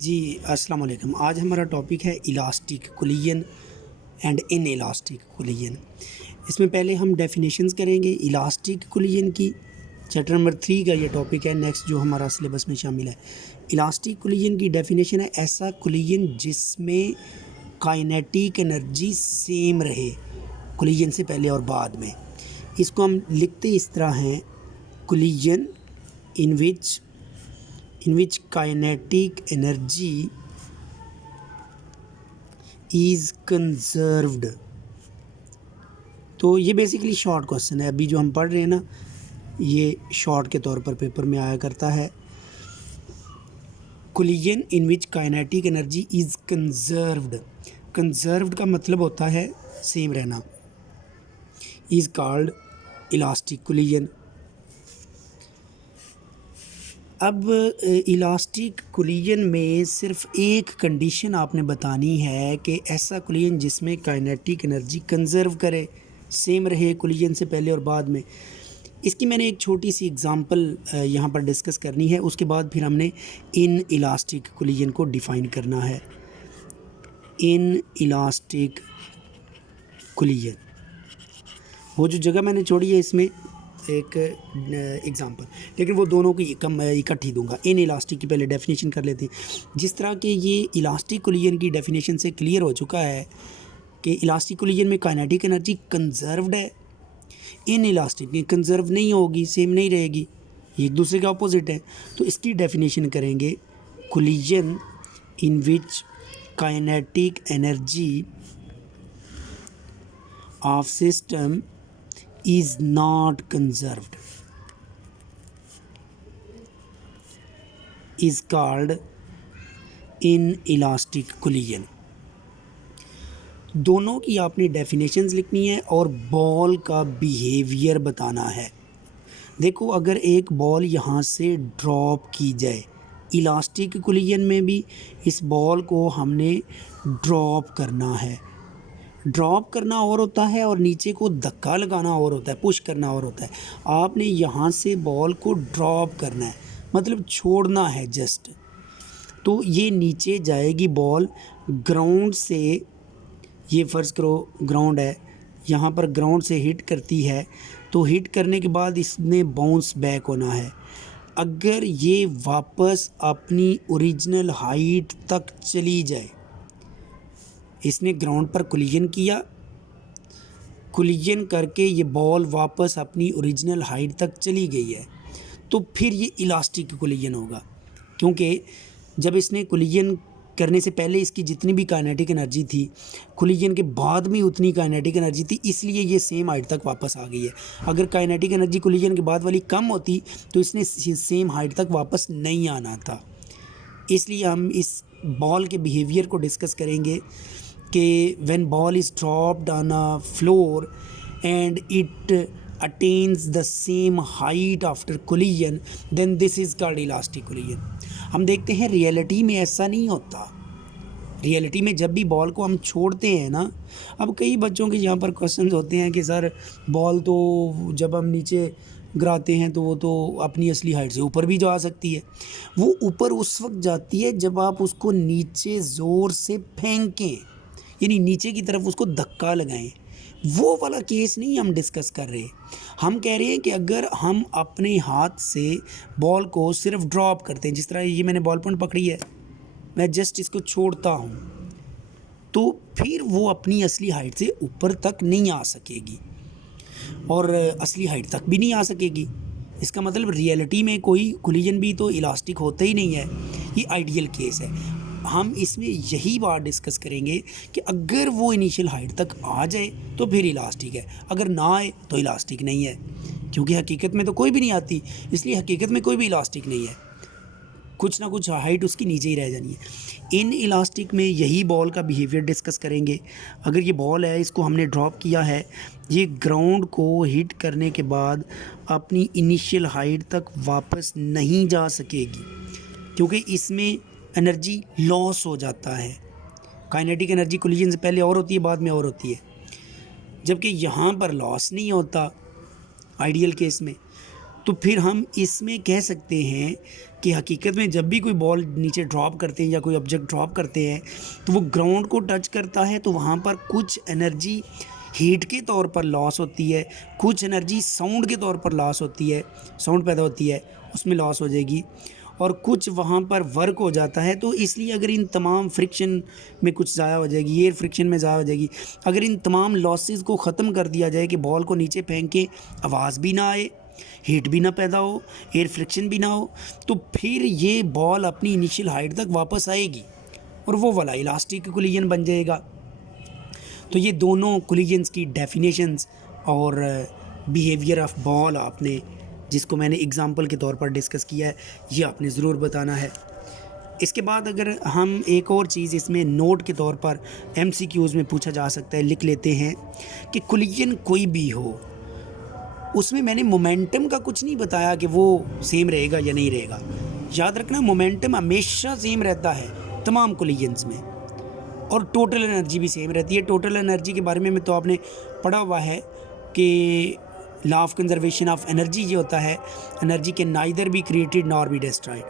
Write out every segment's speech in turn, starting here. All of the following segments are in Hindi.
जी अस्सलाम वालेकुम। आज हमारा टॉपिक है elastic collision and in elastic collision. इसमें पहले हम डेफिनेशंस करेंगे इलास्टिक कोलिजन की। चैप्टर नंबर 3 का ये टॉपिक है नेक्स्ट जो हमारा सिलेबस में शामिल है। इलास्टिक कोलिजन की डेफिनेशन है ऐसा कोलिजन जिसमें काइनेटिक एनर्जी सेम रहे कोलिजन से पहले और बाद में। इसको हम लिखते इस तरह हैं, collision in which kinetic energy is conserved। तो ये बेसिकली शॉर्ट क्वेश्चन है, अभी जो हम पढ़ रहे हैं ना ये शॉर्ट के तौर पर पेपर में आया करता है। Collision in which kinetic energy is conserved. Conserved का मतलब होता है सेम रहना, इज़ कॉल्ड इलास्टिक कोलिजन। अब इलास्टिक कोलिजन में सिर्फ एक कंडीशन आपने बतानी है कि ऐसा कोलिजन जिसमें काइनेटिक एनर्जी कंजर्व करे, सेम रहे कोलिजन से पहले और बाद में। इसकी मैंने एक छोटी सी एग्जांपल यहाँ पर डिस्कस करनी है, उसके बाद फिर हमने इन इलास्टिक कोलिजन को डिफ़ाइन करना है। इन इलास्टिक कोलिजन, वो जो जगह मैंने छोड़ी है इसमें एक एग्जांपल, लेकिन वो दोनों की कम इकट्ठी दूंगा। इन इलास्टिक की पहले डेफिनेशन कर लेते हैं। जिस तरह के ये इलास्टिक कोलिजन की डेफिनेशन से क्लियर हो चुका है कि इलास्टिक कोलिजन में काइनेटिक एनर्जी कंजर्व्ड है, इन इलास्टिक में कंजर्व नहीं होगी, सेम नहीं रहेगी, ये एक दूसरे का अपोजिट है। तो इसकी डेफिनेशन करेंगे collision in which kinetic energy of system is not conserved is called inelastic collision। दोनों की आपने डेफिनेशंस लिखनी है और बॉल का बिहेवियर बताना है। देखो, अगर एक बॉल यहाँ से ड्रॉप की जाए, इलास्टिक कोलिजन में भी इस बॉल को हमने ड्रॉप करना है। ड्रॉप करना और होता है और नीचे को धक्का लगाना और होता है, पुश करना और होता है। आपने यहाँ से बॉल को ड्रॉप करना है, मतलब छोड़ना है जस्ट। तो ये नीचे जाएगी बॉल ग्राउंड से, ये फ़र्ज़ करो ग्राउंड है, यहाँ पर ग्राउंड से हिट करती है, तो हिट करने के बाद इसने बाउंस बैक होना है। अगर ये वापस अपनी ओरिजिनल हाइट तक चली जाए, इसने ग्राउंड पर कोलिजन किया, कोलिजन करके ये बॉल वापस अपनी ओरिजिनल हाइट तक चली गई है, तो फिर ये इलास्टिक कोलिजन होगा। क्योंकि जब इसने कोलिजन करने से पहले इसकी जितनी भी काइनेटिक एनर्जी थी, कोलिजन के बाद में उतनी काइनेटिक एनर्जी थी, इसलिए ये सेम हाइट तक वापस आ गई है। अगर काइनेटिक एनर्जी कोलिजन के बाद वाली कम होती तो इसने सेम हाइट तक वापस नहीं आना था। इसलिए हम इस बॉल के बिहेवियर को डिस्कस करेंगे कि when ball is dropped on a floor and it attains the same height after collision, then this is called elastic collision। हम देखते हैं रियलिटी में ऐसा नहीं होता। रियलिटी में जब भी बॉल को हम छोड़ते हैं ना, अब कई बच्चों के यहाँ पर क्वेश्चंस होते हैं कि सर बॉल तो जब हम नीचे गिराते हैं तो वो तो अपनी असली हाइट से ऊपर भी जा सकती है। वो ऊपर उस वक्त जाती है जब आप उसको नीचे ज़ोर से फेंकें, यानी नीचे की तरफ उसको धक्का लगाएं। वो वाला केस नहीं हम डिस्कस कर रहे। हम कह रहे हैं कि अगर हम अपने हाथ से बॉल को सिर्फ ड्रॉप करते हैं, जिस तरह ये मैंने बॉल पॉइंट पकड़ी है, मैं जस्ट इसको छोड़ता हूँ, तो फिर वो अपनी असली हाइट से ऊपर तक नहीं आ सकेगी और असली हाइट तक भी नहीं आ सकेगी। इसका मतलब रियलिटी में कोई कोलिजन भी तो इलास्टिक होता ही नहीं है, ये आइडियल केस है। हम इसमें यही बात डिस्कस करेंगे कि अगर वो इनिशियल हाइट तक आ जाए तो फिर इलास्टिक है, अगर ना आए तो इलास्टिक नहीं है। क्योंकि हकीकत में तो कोई भी नहीं आती, इसलिए हकीकत में कोई भी इलास्टिक नहीं है, कुछ ना कुछ हाइट उसकी नीचे ही रह जानी है। इन इलास्टिक में यही बॉल का बिहेवियर डिस्कस करेंगे। अगर ये बॉल है, इसको हमने ड्रॉप किया है, ये ग्राउंड को हिट करने के बाद अपनी इनिशियल हाइट तक वापस नहीं जा सकेगी, क्योंकि इसमें एनर्जी लॉस हो जाता है। काइनेटिक एनर्जी कोलिजन से पहले और होती है, बाद में और होती है, जबकि यहाँ पर लॉस नहीं होता आइडियल केस में। तो फिर हम इसमें कह सकते हैं कि हकीकत में जब भी कोई बॉल नीचे ड्रॉप करते हैं या कोई ऑब्जेक्ट ड्रॉप करते हैं तो वो ग्राउंड को टच करता है, तो वहाँ पर कुछ एनर्जी हीट के तौर पर लॉस होती है, कुछ एनर्जी साउंड के तौर पर लॉस होती है, साउंड पैदा होती है उसमें लॉस हो जाएगी, और कुछ वहाँ पर वर्क हो जाता है। तो इसलिए अगर इन तमाम फ्रिक्शन में कुछ ज़ाया हो जाएगी, एयर फ्रिक्शन में ज़ाया हो जाएगी, अगर इन तमाम लॉसेस को ख़त्म कर दिया जाए कि बॉल को नीचे फेंक के आवाज़ भी ना आए, हीट भी ना पैदा हो, एयर फ्रिक्शन भी ना हो, तो फिर ये बॉल अपनी इनिशियल हाइट तक वापस आएगी और वो वाला इलास्टिक कोलिजन बन जाएगा। तो ये दोनों कोलिजन्स की डेफिनेशंस और बिहेवियर ऑफ बॉल आपने, जिसको मैंने एग्जांपल के तौर पर डिस्कस किया है, ये आपने ज़रूर बताना है। इसके बाद अगर हम एक और चीज़ इसमें नोट के तौर पर MCQs में पूछा जा सकता है, लिख लेते हैं कि कोलिजन कोई भी हो उसमें मैंने मोमेंटम का कुछ नहीं बताया कि वो सेम रहेगा या नहीं रहेगा। याद रखना मोमेंटम हमेशा सेम रहता है तमाम कोलिजन्स में, और टोटल एनर्जी भी सेम रहती है। टोटल एनर्जी के बारे में तो आपने पढ़ा हुआ है कि law of conservation of energy ये होता है, एनर्जी के neither be created nor be destroyed.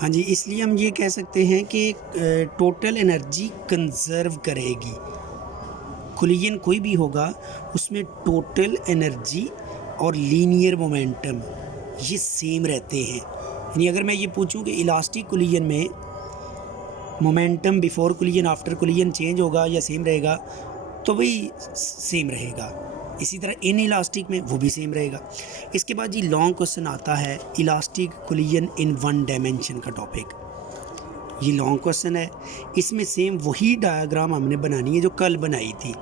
हाँ जी, इसलिए हम ये कह सकते हैं कि टोटल एनर्जी कंजर्व करेगी। कोलिजन कोई भी होगा उसमें टोटल एनर्जी और लीनियर मोमेंटम ये सेम रहते हैं। यानी अगर मैं ये पूछूं कि इलास्टिक कोलिजन में momentum before collision after collision change होगा या सेम रहेगा, तो वही सेम रहेगा। इसी तरह इन इलास्टिक में वो भी सेम रहेगा। इसके बाद जी लॉन्ग क्वेश्चन आता है elastic collision in one dimension का टॉपिक। ये लॉन्ग क्वेश्चन है, इसमें सेम वही डायग्राम हमने बनानी है जो कल बनाई थी।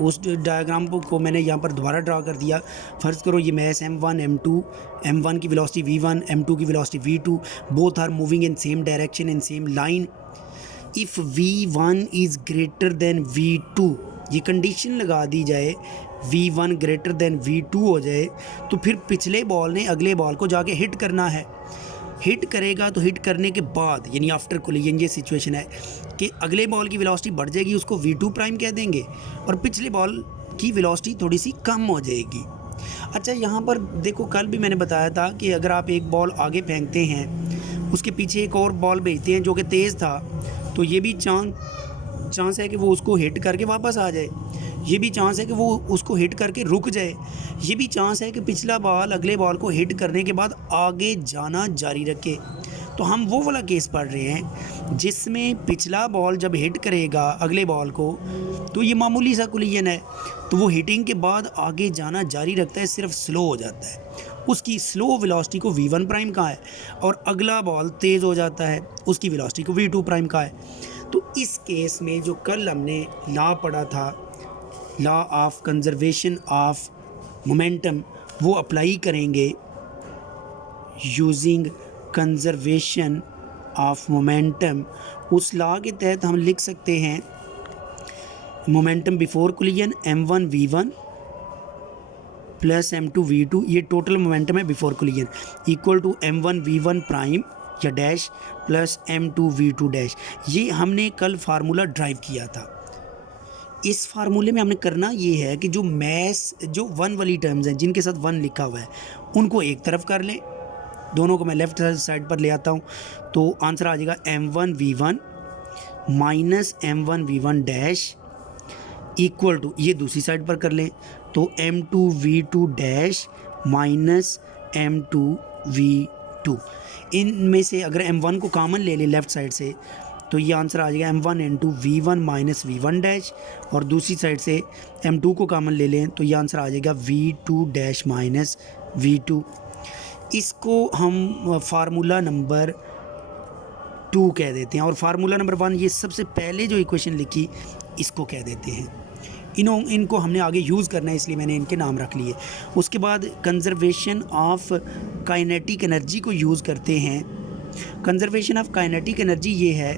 उस डायग्राम को मैंने यहाँ पर दोबारा ड्रा कर दिया। फ़र्ज़ करो ये मैस M1 M2, M1 की वेलोसिटी V1, M2 की velocity V2, both are moving in same direction in same line. If V1 is greater than V2, ये कंडीशन लगा दी जाए V1 ग्रेटर देन V2 हो जाए, तो फिर पिछले बॉल ने अगले बॉल को जाके हिट करना है। हिट करेगा तो हिट करने के बाद यानी आफ्टर कोलिजन ये सिचुएशन है कि अगले बॉल की वेलोसिटी बढ़ जाएगी, उसको V2 प्राइम कह देंगे, और पिछले बॉल की वेलोसिटी थोड़ी सी कम हो जाएगी। अच्छा, यहाँ पर देखो कल भी मैंने बताया था कि अगर आप एक बॉल आगे फेंकते हैं, उसके पीछे एक और बॉल भेजते हैं जो कि तेज़ था, तो ये भी चांस है कि वो उसको हिट करके वापस आ जाए, ये भी चांस है कि वो उसको हिट करके रुक जाए, ये भी चांस है कि पिछला बॉल अगले बॉल को हिट करने के बाद आगे जाना जारी रखे। तो हम वो वाला केस पढ़ रहे हैं जिसमें पिछला बॉल जब हिट करेगा अगले बॉल को तो ये मामूली सा कोलिजन है, तो वो हिटिंग के बाद आगे जाना जारी रखता है, सिर्फ स्लो हो जाता है। उसकी स्लो वेलोसिटी को V1 प्राइम कहा है, और अगला बॉल तेज़ हो जाता है, उसकी वेलोसिटी को V2 प्राइम कहा है। तो इस केस में जो कल हमने लॉ पढ़ा था, law of conservation of momentum, वो अप्लाई करेंगे यूजिंग कंजर्वेशन ऑफ मोमेंटम। उस लॉ के तहत हम लिख सकते हैं momentum before collision M1 V1 plus M2 V2, ये टोटल मोमेंटम है before collision, equal to M1 V1 prime या dash plus M2 V2 dash. ये हमने कल फार्मूला ड्राइव किया था। इस फार्मूले में हमने करना ये है कि जो मैस जो वन वाली टर्म्स हैं जिनके साथ वन लिखा हुआ है उनको एक तरफ कर लें, दोनों को मैं लेफ़्ट साइड पर ले आता हूँ, तो आंसर आ जाएगा M1 V1 minus M1 V1 dash equal to, ये दूसरी साइड पर कर लें तो M2 V2 dash minus M2 V2। इनमें से अगर M1 को कॉमन ले लें लेफ़्ट साइड से तो ये आंसर आ जाएगा M1 into V1 minus V1 dash, और दूसरी साइड से M2 को कॉमन ले लें तो ये आंसर आ जाएगा V2 डैश माइनस V2। इसको हम फार्मूला नंबर 2 कह देते हैं, और फार्मूला नंबर 1 ये सबसे पहले जो इक्वेशन लिखी इसको कह देते हैं। इनको हमने आगे यूज़ करना है इसलिए मैंने इनके नाम रख लिए। उसके बाद कंजर्वेशन ऑफ काइनेटिक एनर्जी को यूज़ करते हैं। कंजर्वेशन ऑफ काइनेटिक एनर्जी ये है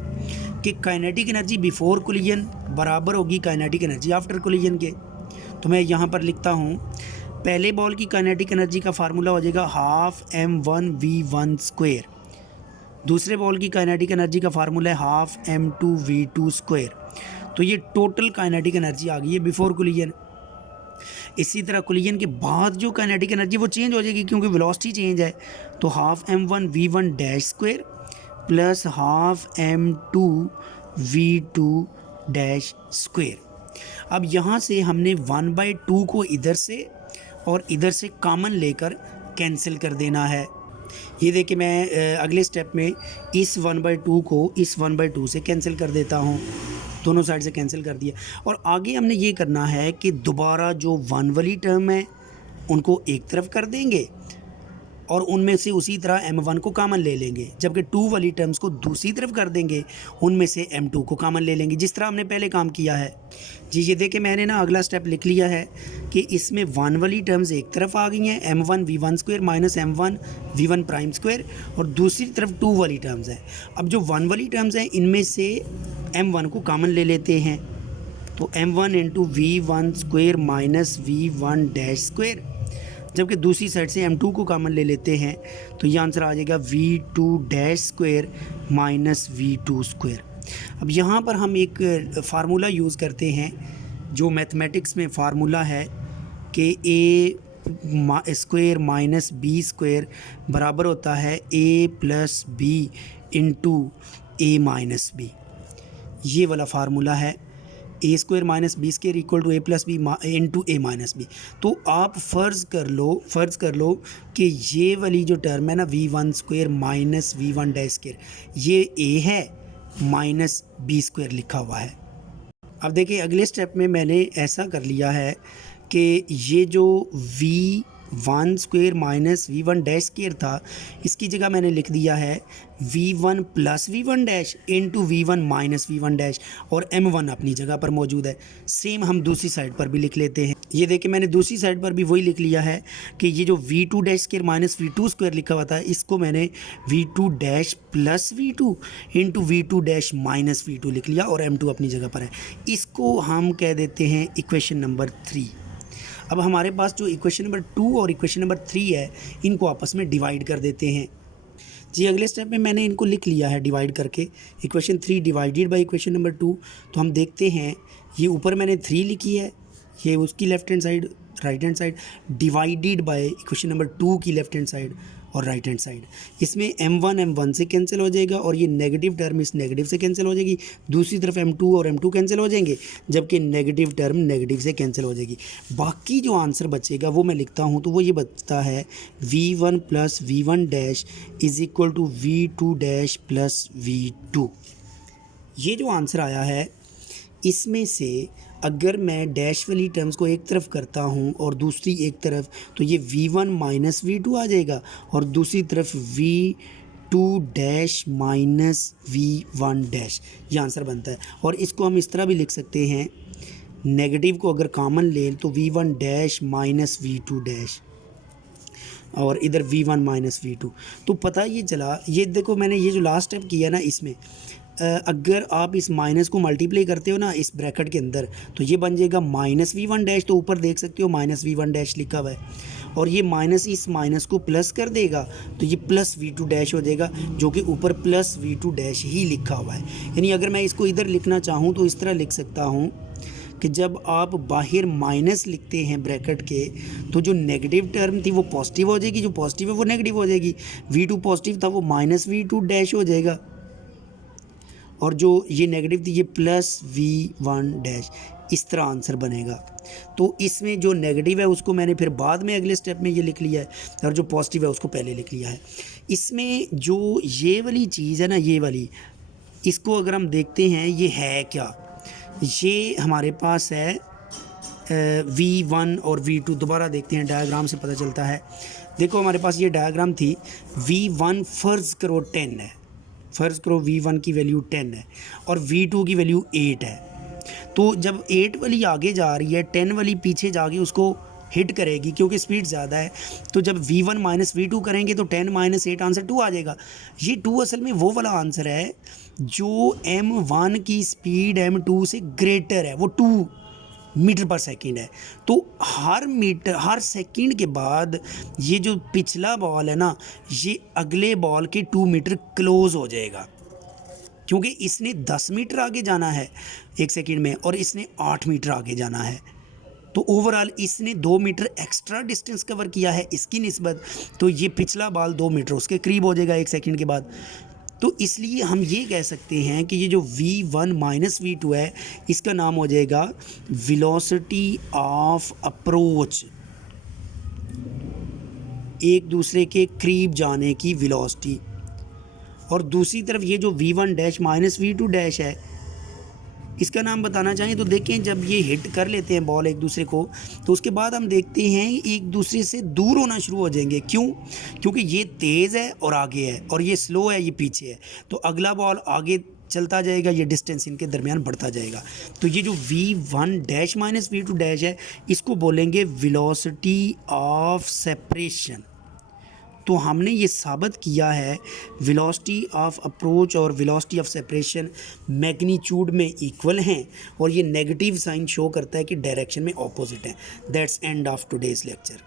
कि काइनेटिक एनर्जी बिफोर कोलिजन बराबर होगी काइनेटिक एनर्जी आफ्टर कोलिजन के। तो मैं यहाँ पर लिखता हूँ, पहले बॉल की काइनेटिक एनर्जी का फार्मूला हो जाएगा हाफ M1 V1 स्क्वायर, दूसरे बॉल की काइनेटिक एनर्जी का फार्मूला है हाफ M2 V2 स्क्वायर। तो ये टोटल काइनेटिक एनर्जी आ गई है बिफोर कोलिजन। इसी तरह कोलिजन के बाद जो काइनेटिक एनर्जी वो चेंज हो जाएगी क्योंकि वेलोसिटी चेंज है, तो half m1 v1 dash square plus half m2 v2 dash square. अब यहाँ से हमने 1/2 को इधर से और इधर से कॉमन लेकर कैंसिल कर देना है। ये देखिए मैं अगले स्टेप में इस 1/2 को इस 1/2 से कैंसिल कर देता हूँ, दोनों साइड से कैंसिल कर दिया। और आगे हमने ये करना है कि दोबारा जो 1 वाली टर्म है उनको एक तरफ कर देंगे और उनमें से उसी तरह m1 को कॉमन ले लेंगे, जबकि 2 वाली टर्म्स को दूसरी तरफ कर देंगे, उनमें से m2 को कॉमन ले लेंगे, जिस तरह हमने पहले काम किया है। जी ये देखिए मैंने ना अगला स्टेप लिख लिया है कि इसमें 1 वाली टर्म्स एक तरफ आ गई हैं, m1 v1 square minus m1 v1 prime square, और दूसरी तरफ 2 वाली टर्म्स हैं। अब जो 1 वाली टर्म्स हैं इनमें से m1 को कॉमन ले लेते हैं, तो m1 into v1 square minus v1 dash square, जबकि दूसरी साइड से m2 को कॉमन ले लेते हैं, तो ये आंसर आ जाएगा v2 dash square minus v2 square. अब यहाँ पर हम एक फार्मूला यूज़ करते हैं जो मैथमेटिक्स में फार्मूला है कि a square minus B square बराबर होता है a plus B into a minus B. ये वाला फार्मूला है, A square minus B square equal to A plus B into A minus B. तो आप फ़र्ज़ कर लो कि ये वाली जो टर्म है ना v1 square minus v1 dash square, ये ए है माइनस बी स्क्वायर लिखा हुआ है। अब देखिए अगले स्टेप में मैंने ऐसा कर लिया है कि ये जो v1 square minus v1 dash square था, इसकी जगह मैंने लिख दिया है v1 plus v1 dash into v1 minus v1 dash, और m1 अपनी जगह पर मौजूद है। सेम हम दूसरी साइड पर भी लिख लेते हैं। ये देखिए मैंने दूसरी साइड पर भी वही लिख लिया है कि ये जो v2 dash square minus v2 square लिखा हुआ था, इसको मैंने v2 dash plus v2 into v2 dash minus v2 लिख लिया, और m2 अपनी जगह पर है। इसको हम कह देते हैं इक्वेशन नंबर 3। अब हमारे पास जो इक्वेशन नंबर 2 और इक्वेशन नंबर 3 है, इनको आपस में डिवाइड कर देते हैं। जी अगले स्टेप में मैंने इनको लिख लिया है डिवाइड करके, equation 3 divided by equation number 2। तो हम देखते हैं ये ऊपर मैंने 3 लिखी है, ये उसकी left hand side right hand side, divided by equation number 2 की लेफ्ट हैंड साइड और राइट हैंड साइड। इसमें m1 से कैंसिल हो जाएगा और ये नेगेटिव टर्म इस नेगेटिव से कैंसिल हो जाएगी, दूसरी तरफ m2 और m2 कैंसिल हो जाएंगे, जबकि नेगेटिव टर्म नेगेटिव से कैंसिल हो जाएगी। बाकी जो आंसर बचेगा वो मैं लिखता हूँ, तो वो ये बचता है v1 plus v1 dash is equal to v2 dash plus v2। ये जो आंसर आया है इसमें से अगर मैं डैश वाली टर्म्स को एक तरफ करता हूँ और दूसरी एक तरफ, तो ये v1 माइनस v2 आ जाएगा, और दूसरी तरफ v2 dash minus v1 dash, ये आंसर बनता है। और इसको हम इस तरह भी लिख सकते हैं, नेगेटिव को अगर कॉमन लें तो v1 dash minus v2 dash, और इधर v1 माइनस v2। तो पता ये चला, ये देखो मैंने ये जो लास्ट स्टेप किया ना, इसमें अगर आप इस माइनस को मल्टीप्लाई करते हो ना इस ब्रैकेट के अंदर, तो ये बन जाएगा माइनस v1 डैश, तो ऊपर देख सकते हो माइनस v1 डैश लिखा हुआ है, और ये माइनस इस माइनस को प्लस कर देगा तो ये प्लस v2 डैश हो जाएगा, जो कि ऊपर प्लस v2 डैश ही लिखा हुआ है। यानी अगर मैं इसको इधर लिखना चाहूँ तो इस तरह लिख सकता हूँ कि जब आप बाहर माइनस लिखते हैं ब्रैकेट के, तो जो नेगेटिव टर्म थी वो पॉजिटिव हो जाएगी, जो पॉजिटिव है वो नेगेटिव हो जाएगी, v2 पॉजिटिव था वो माइनस v2 डैश हो जाएगा, और जो ये नेगेटिव थी ये प्लस v1 डैश। इस तरह आंसर बनेगा। तो इसमें जो नेगेटिव है उसको मैंने फिर बाद में अगले स्टेप में ये लिख लिया है, और जो पॉजिटिव है उसको पहले लिख लिया है। इसमें जो ये वाली चीज़ है ना, ये वाली, इसको अगर हम देखते हैं ये है क्या, ये हमारे पास है v1 और v2। दोबारा देखते हैं, डायग्राम से पता चलता है। देखो हमारे पास ये डायग्राम थी, v1 फ़र्ज़ करो 10 है, फ़र्ज़ करो v1 की वैल्यू 10 है और v2 की वैल्यू 8 है। तो जब 8 वाली आगे जा रही है, 10 वाली पीछे जाके उसको हिट करेगी क्योंकि स्पीड ज़्यादा है। तो जब v1 माइनस v2 करेंगे तो 10 माइनस 8 आंसर 2 आ जाएगा। ये 2 असल में वो वाला आंसर है जो m1 की स्पीड m2 से ग्रेटर है, वो 2 मीटर पर सेकंड है। तो हर सेकंड के बाद ये जो पिछला बॉल है ना, ये अगले बॉल के 2 मीटर क्लोज हो जाएगा, क्योंकि इसने 10 मीटर आगे जाना है 1 सेकंड में और इसने 8 मीटर आगे जाना है। तो ओवरऑल इसने 2 मीटर एक्स्ट्रा डिस्टेंस कवर किया है इसकी निस्बत, तो ये पिछला बॉल 2 मीटर उसके करीब हो जाएगा 1 सेकंड के बाद। तो इसलिए हम ये कह सकते हैं कि ये जो v1 माइनस v2 है इसका नाम हो जाएगा वेलोसिटी ऑफ अप्रोच, एक दूसरे के करीब जाने की वेलोसिटी। और दूसरी तरफ ये जो v1 dash minus v2 dash है इसका नाम बताना चाहिए तो देखें, जब ये हिट कर लेते हैं बॉल एक दूसरे को तो उसके बाद हम देखते हैं एक दूसरे से दूर होना शुरू हो जाएंगे। क्यों? क्योंकि ये तेज़ है और आगे है और ये स्लो है, ये पीछे है, तो अगला बॉल आगे चलता जाएगा, ये डिस्टेंस इनके दरमियान बढ़ता जाएगा। तो ये जो v1 dash minus v2 dash है इसको बोलेंगे वेलोसिटी ऑफ सेपरेशन। तो हमने ये साबित किया है वेलोसिटी ऑफ अप्रोच और वेलोसिटी ऑफ सेपरेशन मैग्नीट्यूड में इक्वल हैं और ये नेगेटिव साइन शो करता है कि डायरेक्शन में ऑपोजिट है। That's end of today's lecture.